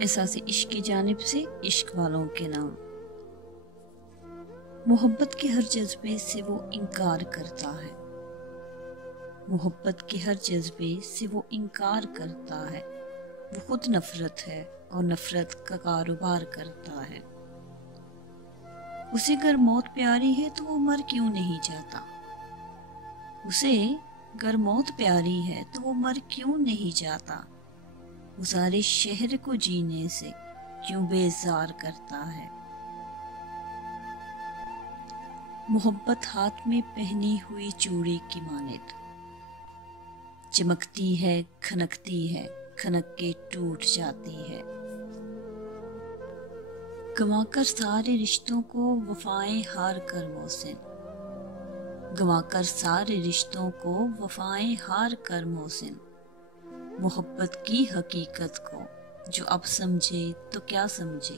احساس عشق کی جانب سے عشق والوں کے نام۔ محبت کے ہر جذبے سے وہ انکار کرتا ہے، محبت کے ہر جذبے سے وہ انکار کرتا ہے، وہ خود نفرت ہے اور نفرت کا کاروبار کرتا ہے۔ اسے گر موت پیاری ہے تو وہ مر کیوں نہیں جاتا، اسے گر موت پیاری ہے تو وہ مر کیوں نہیں جاتا، وہ سارے شہر کو جینے سے کیوں بیزار کرتا ہے۔ محبت ہاتھ میں پہنی ہوئی چوڑی کی مانند، چمکتی ہے، کھنک کے ٹوٹ جاتی ہے۔ گنوا کر سارے رشتوں کو وفائیں ہار کر محسن، گنوا کر سارے رشتوں کو وفائیں ہار کر محسن، محبت کی حقیقت کو جو اب سمجھے تو کیا سمجھے۔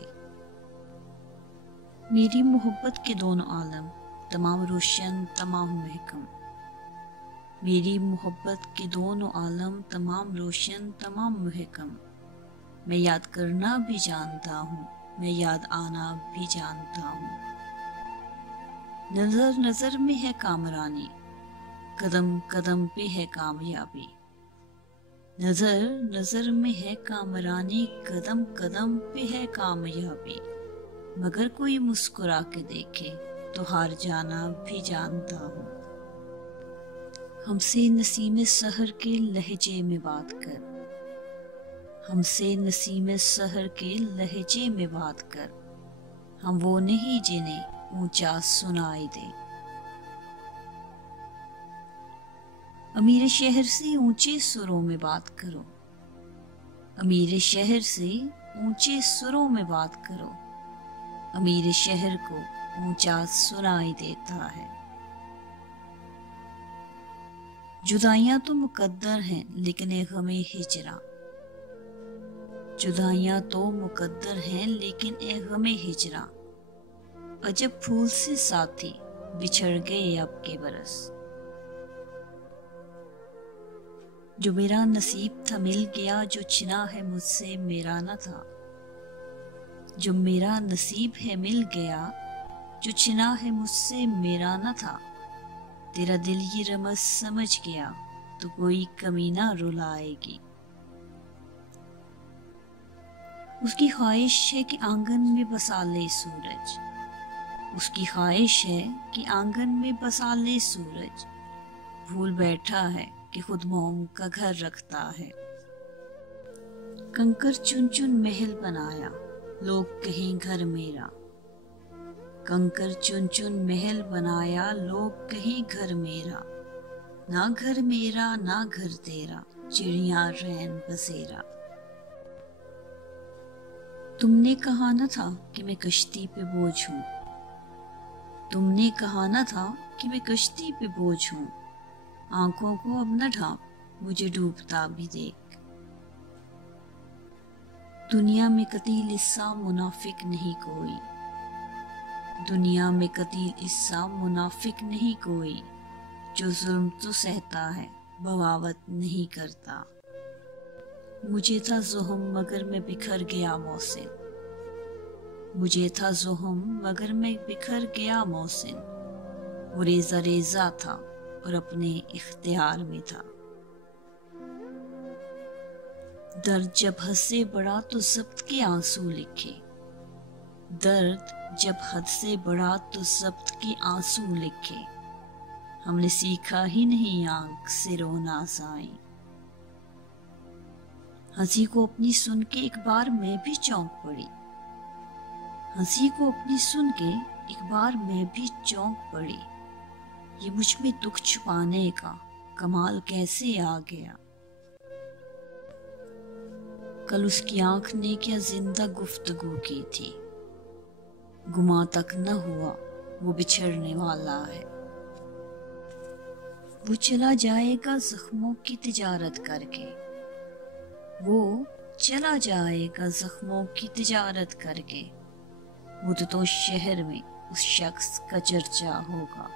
میری محبت کے دونوں عالم تمام روشن تمام محکم، میری محبت کے دونوں عالم تمام روشن تمام محکم، میں یاد کرنا بھی جانتا ہوں، میں یاد آنا بھی جانتا ہوں۔ نظر نظر میں ہے کامرانی، قدم قدم پہ ہے کامیابی، نظر نظر میں ہے کامرانی، قدم قدم پہ ہے کامیابی، مگر کوئی مسکرا کے دیکھے تو ہار جانا بھی جانتا ہوں۔ ہم سے نسیم سحر کے لہجے میں بات کر، ہم سے نسیم سحر کے لہجے میں بات کر، ہم وہ نہیں جنہیں اونچا سنائی دے۔ امیر شہر سے اونچے سروں میں بات کرو، امیر شہر سے اونچے سروں میں بات کرو، امیر شہر کو اونچا سنائی دیتا ہے۔ جدائیاں تو مقدر ہیں لیکن اے غم ہجراں، جدائیاں تو مقدر ہیں لیکن اے غم ہجراں، عجب پھول سے ساتھی بچھڑ گئے اب کے برس۔ جو میرا نصیب تھا مل گیا، جو چھنا ہے مجھ سے میرا نہ تھا، جو میرا نصیب ہے مل گیا، جو چھنا ہے مجھ سے میرا نہ تھا، تیرا دل یہ رمز سمجھ گیا تو کوئی کمی نہ رلائے گی۔ اس کی خواہش ہے کہ آنگن میں بسا لے سورج، اس کی خواہش ہے کہ آنگن میں بسا لے سورج، بھول بیٹھا ہے کہ خود موم کا گھر رکھتا ہے۔ کنکر چن چن محل بنایا لوگ کہیں گھر میرا، کنکر چن چن محل بنایا لوگ کہیں گھر میرا، نہ گھر میرا نہ گھر تیرا، چڑیاں رین بسیرا۔ تم نے کہا نہ تھا کہ میں کشتی پہ بوجھ ہوں، تم نے کہا نہ تھا کہ میں کشتی پہ بوجھ ہوں، آنکھوں کو اب نہ ڈھانپ مجھے ڈوبتا بھی دیکھ۔ دنیا میں قتیل اس سا منافق نہیں کوئی، دنیا میں قتیل اس سا منافق نہیں کوئی، جو ظلم تو سہتا ہے بغاوت نہیں کرتا۔ مجھے تھا زحم مگر میں بکھر گیا محسن، مجھے تھا زحم مگر میں بکھر گیا محسن، وہ ریزہ ریزہ تھا اور اپنے اختیار میں تھا۔ درد جب حد سے بڑا تو ضبط کے آنسو لکھے، درد جب حد سے بڑا تو ضبط کے آنسو لکھے، ہم نے سیکھا ہی نہیں آنکھ سے رونا سائیں۔ ہنسی کو اپنی سن کے ایک بار میں بھی چونک پڑی، ہنسی کو اپنی سن کے ایک بار میں بھی چونک پڑی، یہ مجھ میں دکھ چھپانے کا کمال کیسے آ گیا۔ کل اس کی آنکھ نے کیا زندہ گفتگو کی تھی، گما تک نہ ہوا وہ بچھڑنے والا ہے۔ وہ چلا جائے گا زخموں کی تجارت کر کے، وہ چلا جائے گا زخموں کی تجارت کر کے، مدتوں شہر میں اس شخص کا چرچا ہوگا۔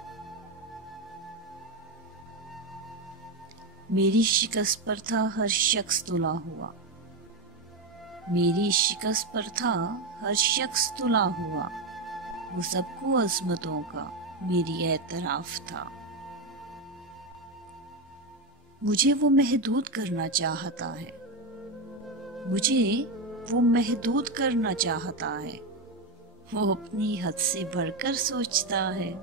میری شکست پر تھا ہر شخص تلا ہوا، میری شکست پر تھا ہر شخص تلا ہوا، وہ سب کو عظمتوں کا میری اعتراف تھا۔ مجھے وہ محدود کرنا چاہتا ہے، مجھے وہ محدود کرنا چاہتا ہے، وہ اپنی حد سے بڑھ کر سوچتا ہے۔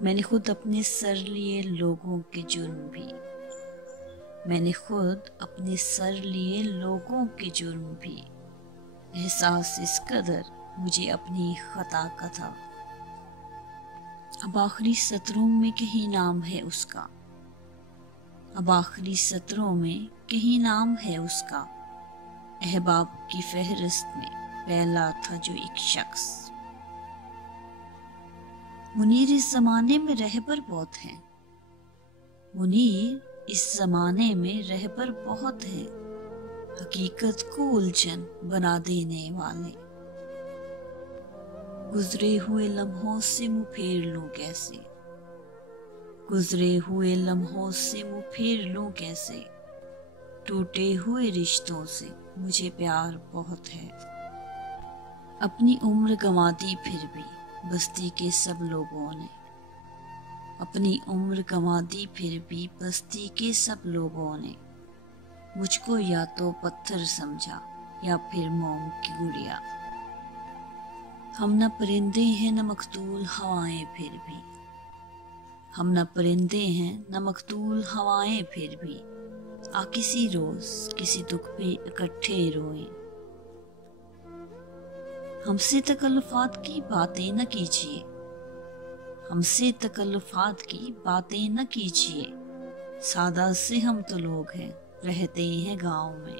میں نے خود اپنے سر لیے لوگوں کے جرم بھی، میں نے خود اپنے سر لیے لوگوں کے جرم بھی، احساس اس قدر مجھے اپنی خطا کا تھا۔ اب آخری سطروں میں کہیں نام ہے اس کا، اب آخری سطروں میں کہیں نام ہے اس کا، احباب کی فہرست میں پہلا تھا جو ایک شخص۔ منیر اس زمانے میں رہبر بہت ہیں، منیر اس زمانے میں رہبر بہت ہیں، حقیقت کو الجھن بنا دینے والے۔ گزرے ہوئے لمحوں سے منہ پھیر لوں کیسے، گزرے ہوئے لمحوں سے منہ پھیر لوں کیسے، ٹوٹے ہوئے رشتوں سے مجھے پیار بہت ہے۔ اپنی عمر گنوا دی پھر بھی بستی کے سب لوگوں نے، اپنی عمر گنوا دی پھر بھی بستی کے سب لوگوں نے، مجھ کو یا تو پتھر سمجھا یا پھر موم کی گڑیا۔ ہم نہ پرندے ہیں نہ مقتول ہوائیں پھر بھی، ہم نہ پرندے ہیں نہ مقتول ہوائیں پھر بھی، آ کسی روز کسی دکھ پہ اکٹھے روئیں۔ ہم سے تکلفات کی باتیں نہ کیجیے، ہم سے تکلفات کی باتیں نہ کیجیے، سادہ سے ہم تو لوگ ہیں رہتے ہیں گاؤں میں۔